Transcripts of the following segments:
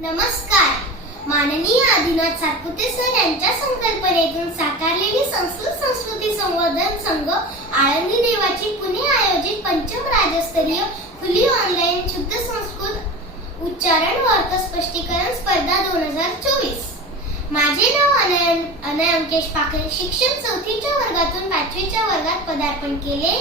नमस्कार. माननीय आदिनाथ सातपुते सर यांच्या संकल्पनेतून साकारलेली संस्कृत संस्कृती संवर्धन संघ आळंदी देवाची पुणे आयोजित पंचम राज्यस्तरीय खुली ऑनलाईन शुद्ध संस्कृत उच्चारण व अर्थ स्पष्टीकरण स्पर्धा 2024. माझे नाव अनय अंकेश पाखरे. शिक्षण 4थीच्या वर्गातून 5वीच्या वर्गात पदार्पण केले.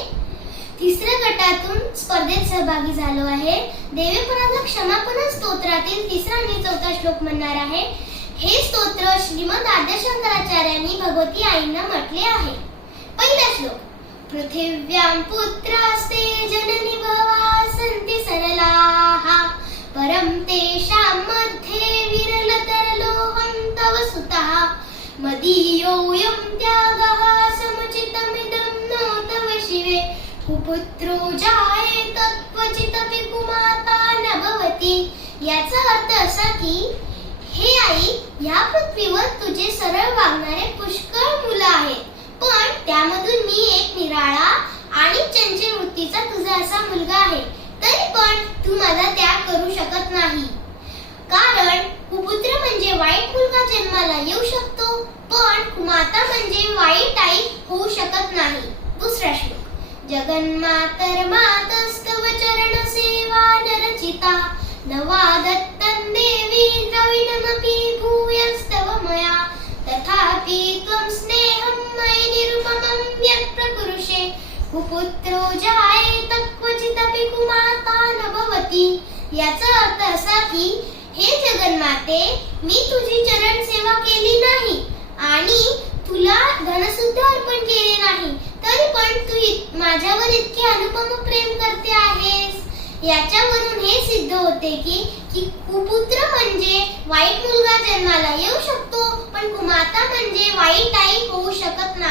3ऱ्या गटातून स्पर्धेत सहभागी झालो आहे. देवेपणाचा क्षमापण स्तोत्रातील 3रा आणि 4था श्लोक म्हणणार आहे. हे स्तोत्र श्रीमद आद्यशंकराचार्यांनी भगवती आईंना म्हटले आहे. पहिला श्लोक. पृथिव्यां पुत्रास्ते जननी भवा सन्ति सरलाः परं तेषां मध्ये विरलतरलोहं तव सुतः मदीयोऽयं त्यागः समुचितमिदं नो तव शिवे कुपुत्रो जायेत क्वचिदपि कुमाता न भवति. याचा अर्थ असा की हे आई, या पृथ्वीवर तुझे सरळ वागणारे पुष्कळ मुलं आहेत, पण त्यामधून मी एक निराळा आणि चंचल वृत्तीचा तुझा असा मुलगा आहे. तरी पण तू माझा त्याग करू शकत नाही, कारण कुपुत्र म्हणजे वाईट मुलगा जन्माला येऊ शकतो, पण कुमाता म्हणजे वाईट आई होऊ शकत नाही. दुसरा श्लोक. जगन्मातर मातस्तव चरण सेवा नरचिता नवा दत्तं देवी द्रविणमपि भूयस्तव मया तथापि त्वं स्नेहं मयि निरुपमं यत् प्रकुरुषे कुपुत्रो जायेत क्वचिदपि कुमाता न भवति. याचा अर्थ असा की हे जगन्माते, मी तुझी चरण सेवा केली नाही आणि तुला धन सुद्धा अर्पण केले नाही, तरी पण तू माझ्यावर इतके अनुपम प्रेम करते आहेस. याच्यावरून हे सिद्ध होते की कुपुत्र म्हणजे वाईट मुलगा जन्माला येऊ शकतो, पण कुमाता म्हणजे वाईट आई होऊ शकत नाही.